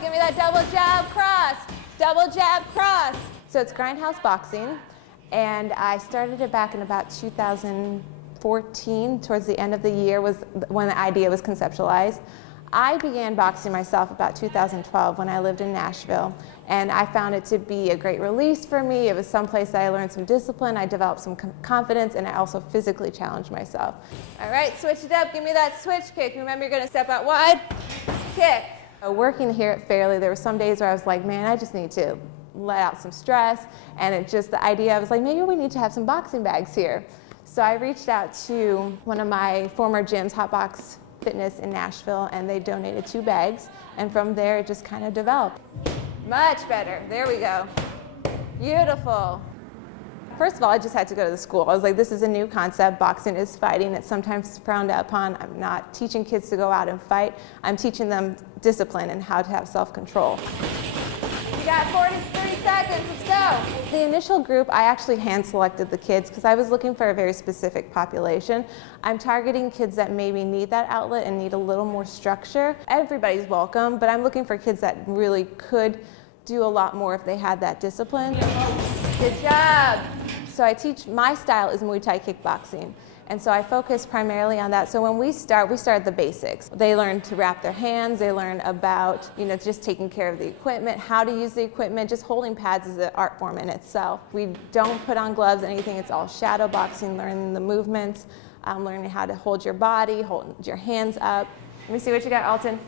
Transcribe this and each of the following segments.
Give me that double jab cross. Double jab cross. So it's grindhouse boxing, and I started it back in about 2014. Towards the end of the year was when the idea was conceptualized. I began boxing myself about 2012 when I lived in Nashville, and I found it to be a great release for me. It was someplace that I learned some discipline, I developed some confidence, and I also physically challenged myself. All right, switch it up. Give me that switch kick. Remember, you're going to step out wide, kick. Working here at Fairley, there were some days where I was like, man, I just need to let out some stress, and it just, the idea, I was like, maybe we need to have some boxing bags here. So I reached out to one of my former gyms, Hot Box Fitness in Nashville, and they donated 2 bags, and from there it just kind of developed. Much better. There we go. Beautiful. First of all, I just had to go to the school. I was like, this is a new concept. Boxing is fighting. It's sometimes frowned upon. I'm not teaching kids to go out and fight. I'm teaching them discipline and how to have self-control. You got 43 seconds. Let's go. The initial group, I actually hand-selected the kids because I was looking for a very specific population. I'm targeting kids that maybe need that outlet and need a little more structure. Everybody's welcome, but I'm looking for kids that really could do a lot more if they had that discipline. Good job. So I teach, my style is Muay Thai kickboxing. And so I focus primarily on that. So when we start at the basics. They learn to wrap their hands, they learn about, just taking care of the equipment, how to use the equipment. Just holding pads is an art form in itself. We don't put on gloves, anything, it's all shadow boxing, learning the movements, learning how to hold your body, hold your hands up. Let me see what you got, Alton.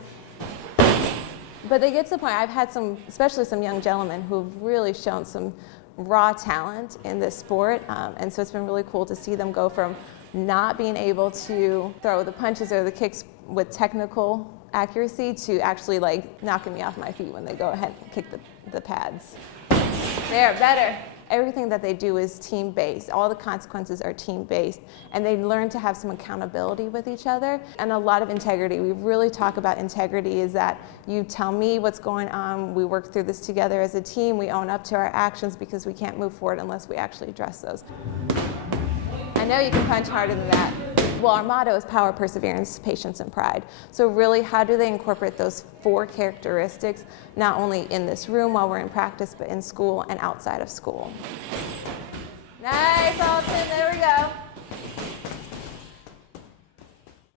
But they get to the point, I've had some, especially some young gentlemen who've really shown some raw talent in this sport, and so it's been really cool to see them go from not being able to throw the punches or the kicks with technical accuracy to actually like knocking me off my feet when they go ahead and kick the pads. There, better. Everything that they do is team-based. All the consequences are team-based, and they learn to have some accountability with each other and a lot of integrity. We really talk about integrity is that you tell me what's going on, we work through this together as a team, we own up to our actions because we can't move forward unless we actually address those. I know you can punch harder than that. Well, our motto is power, perseverance, patience, and pride. So really, how do they incorporate those 4 characteristics, not only in this room while we're in practice, but in school and outside of school? Nice, Alton.